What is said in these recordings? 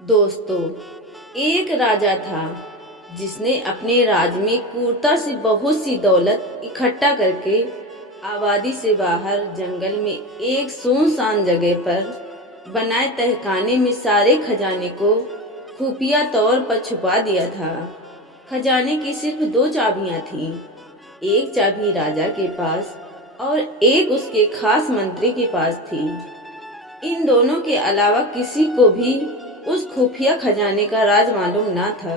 दोस्तों, एक राजा था जिसने अपने राज में क्रूरता से बहुत सी दौलत इकट्ठा करके आबादी से बाहर जंगल में एक सुनसान जगह पर बनाए तहखाने में सारे खजाने को खुफिया तौर पर छुपा दिया था। खजाने की सिर्फ दो चाबियां थीं, एक चाबी राजा के पास और एक उसके खास मंत्री के पास थी। इन दोनों के अलावा किसी को भी उस खुफिया खजाने का राज मालूम न था।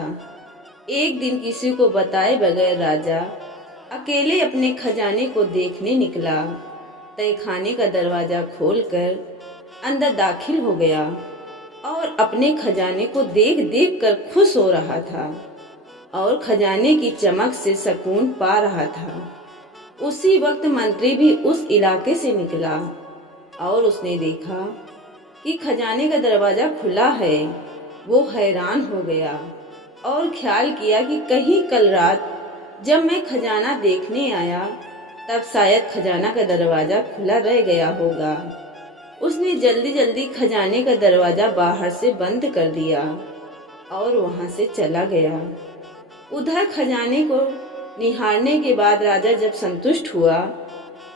एक दिन किसी को बताए बगैर राजा अकेले अपने खजाने को देखने निकला। तहखाने का दरवाजा खोलकर अंदर दाखिल हो गया और अपने खजाने को देख देख कर खुश हो रहा था और खजाने की चमक से सुकून पा रहा था। उसी वक्त मंत्री भी उस इलाके से निकला और उसने देखा कि खजाने का दरवाजा खुला है। वो हैरान हो गया और ख्याल किया कि कहीं कल रात जब मैं खजाना देखने आया तब शायद खजाना का दरवाजा खुला रह गया होगा। उसने जल्दी जल्दी खजाने का दरवाजा बाहर से बंद कर दिया और वहां से चला गया। उधर खजाने को निहारने के बाद राजा जब संतुष्ट हुआ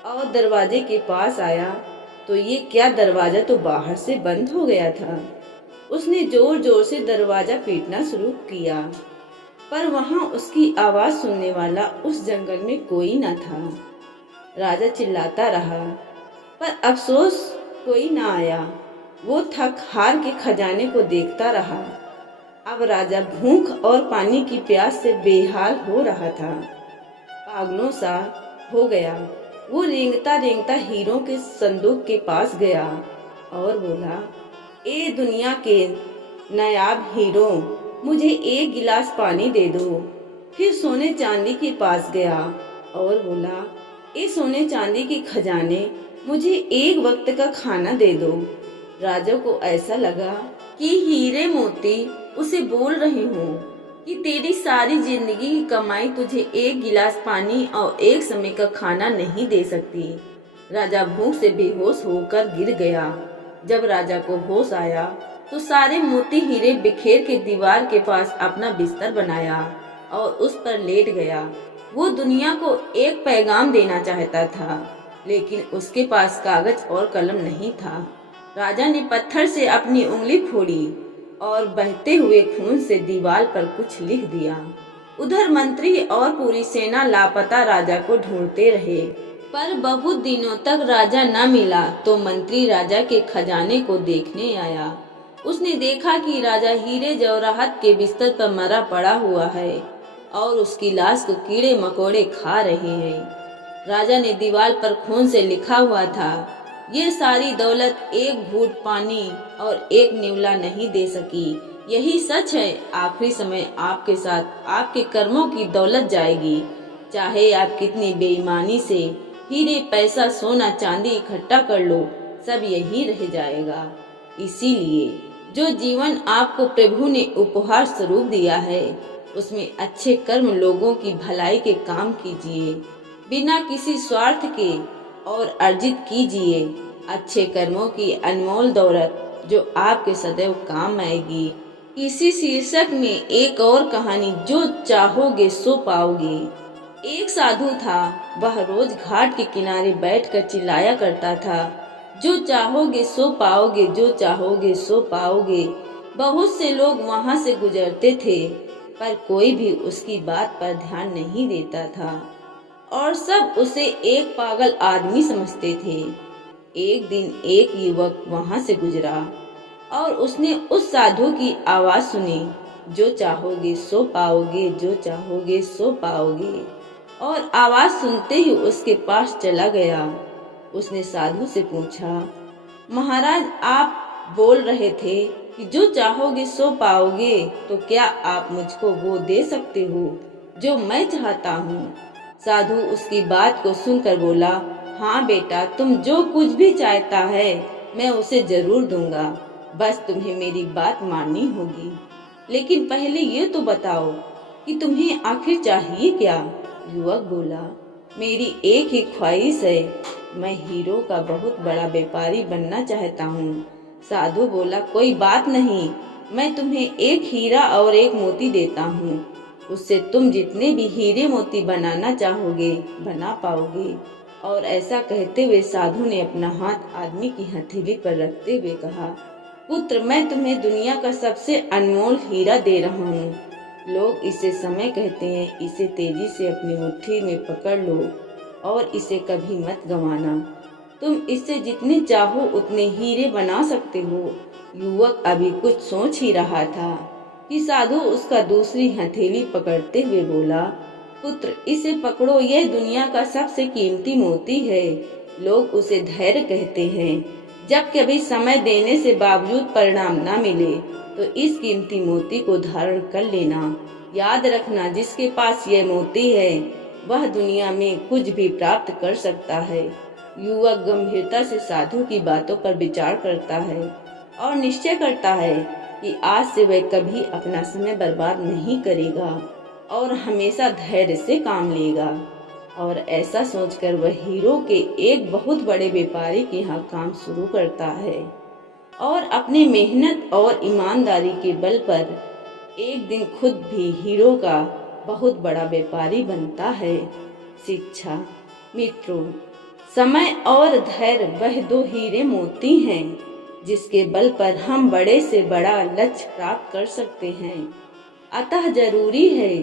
और दरवाजे के पास आया तो ये क्या, दरवाजा तो बाहर से बंद हो गया था। उसने जोर जोर से दरवाजा पीटना शुरू किया, पर वहां उसकी आवाज सुनने वाला उस जंगल में कोई न था। राजा चिल्लाता रहा, पर अफसोस कोई न आया। वो थक हार के खजाने को देखता रहा। अब राजा भूख और पानी की प्यास से बेहाल हो रहा था, पागलों सा हो गया। वो रेंगता रेंगता हीरों के संदूक के पास गया और बोला, ए दुनिया के नायाब हीरो, मुझे एक गिलास पानी दे दो। फिर सोने चांदी के पास गया और बोला, ए सोने चांदी के खजाने, मुझे एक वक्त का खाना दे दो। राजा को ऐसा लगा कि हीरे मोती उसे बोल रहे हों कि तेरी सारी जिंदगी की कमाई तुझे एक गिलास पानी और एक समय का खाना नहीं दे सकती। राजा भूख से बेहोश होकर गिर गया। जब राजा को होश आया तो सारे मोती हीरे बिखेर के दीवार के पास अपना बिस्तर बनाया और उस पर लेट गया। वो दुनिया को एक पैगाम देना चाहता था, लेकिन उसके पास कागज और कलम नहीं था। राजा ने पत्थर से अपनी उंगली फोड़ी और बहते हुए खून से दीवार पर कुछ लिख दिया। उधर मंत्री और पूरी सेना लापता राजा को ढूंढते रहे, पर बहुत दिनों तक राजा न मिला। तो मंत्री राजा के खजाने को देखने आया। उसने देखा कि राजा हीरे जवाहरात के बिस्तर पर मरा पड़ा हुआ है और उसकी लाश को कीड़े मकोड़े खा रहे हैं। राजा ने दीवार पर खून से लिखा हुआ था, ये सारी दौलत एक घूंट पानी और एक निवला नहीं दे सकी। यही सच है, आखिरी समय आपके साथ आपके कर्मों की दौलत जाएगी। चाहे आप कितनी बेईमानी से हीरे पैसा सोना चांदी इकट्ठा कर लो, सब यही रह जाएगा। इसीलिए जो जीवन आपको प्रभु ने उपहार स्वरूप दिया है, उसमें अच्छे कर्म, लोगों की भलाई के काम कीजिए, बिना किसी स्वार्थ के और अर्जित कीजिए अच्छे कर्मों की अनमोल दौलत जो आपके सदैव काम आएगी। इसी शीर्षक में एक और कहानी, जो चाहोगे सो पाओगे। एक साधु था, वह रोज घाट के किनारे बैठकर चिल्लाया करता था, जो चाहोगे सो पाओगे, जो चाहोगे सो पाओगे। बहुत से लोग वहां से गुजरते थे, पर कोई भी उसकी बात पर ध्यान नहीं देता था और सब उसे एक पागल आदमी समझते थे। एक दिन एक युवक वहां से गुजरा और उसने उस साधु की आवाज सुनी, जो चाहोगे सो पाओगे, जो चाहोगे सो पाओगे, और आवाज सुनते ही उसके पास चला गया। उसने साधु से पूछा, महाराज, आप बोल रहे थे कि जो चाहोगे सो पाओगे, तो क्या आप मुझको वो दे सकते हो जो मैं चाहता हूँ? साधु उसकी बात को सुनकर बोला, हाँ बेटा, तुम जो कुछ भी चाहता है मैं उसे जरूर दूंगा, बस तुम्हें मेरी बात माननी होगी। लेकिन पहले ये तो बताओ कि तुम्हें आखिर चाहिए क्या? युवक बोला, मेरी एक ही ख्वाहिश है, मैं हीरो का बहुत बड़ा व्यापारी बनना चाहता हूँ। साधु बोला, कोई बात नहीं, मैं तुम्हें एक हीरा और एक मोती देता हूँ, उससे तुम जितने भी हीरे मोती बनाना चाहोगे बना पाओगे। और ऐसा कहते हुए साधु ने अपना हाथ आदमी की हथेली पर रखते हुए कहा, पुत्र, मैं तुम्हें दुनिया का सबसे अनमोल हीरा दे रहा हूँ। लोग इसे समय कहते हैं। इसे तेजी से अपनी मुट्ठी में पकड़ लो और इसे कभी मत गंवाना। तुम इससे जितने चाहो उतने हीरे बना सकते हो। युवक अभी कुछ सोच ही रहा था कि साधु उसका दूसरी हथेली पकड़ते हुए बोला, पुत्र, इसे पकड़ो, यह दुनिया का सबसे कीमती मोती है। लोग उसे धैर्य कहते हैं। जब कभी समय देने से बावजूद परिणाम न मिले तो इस कीमती मोती को धारण कर लेना। याद रखना, जिसके पास यह मोती है वह दुनिया में कुछ भी प्राप्त कर सकता है। युवक गंभीरता से साधु की बातों पर विचार करता है और निश्चय करता है कि आज से वह कभी अपना समय बर्बाद नहीं करेगा और हमेशा धैर्य से काम लेगा। और ऐसा सोचकर वह हीरो के एक बहुत बड़े व्यापारी के यहाँ काम शुरू करता है और अपनी मेहनत और ईमानदारी के बल पर एक दिन खुद भी हीरो का बहुत बड़ा व्यापारी बनता है। शिक्षा। मित्रों, समय और धैर्य वह दो हीरे मोती हैं जिसके बल पर हम बड़े से बड़ा लक्ष्य प्राप्त कर सकते हैं। अतः जरूरी है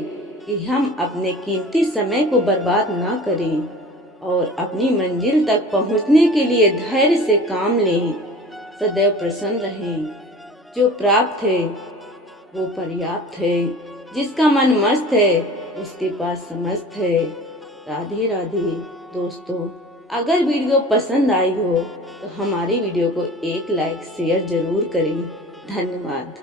कि हम अपने कीमती समय को बर्बाद ना करें और अपनी मंजिल तक पहुंचने के लिए धैर्य से काम लें। सदैव प्रसन्न रहें। जो प्राप्त है वो पर्याप्त है। जिसका मन मस्त है उसके पास समस्त है। राधे राधे। दोस्तों, अगर वीडियो पसंद आई हो तो हमारी वीडियो को एक लाइक शेयर जरूर करें। धन्यवाद।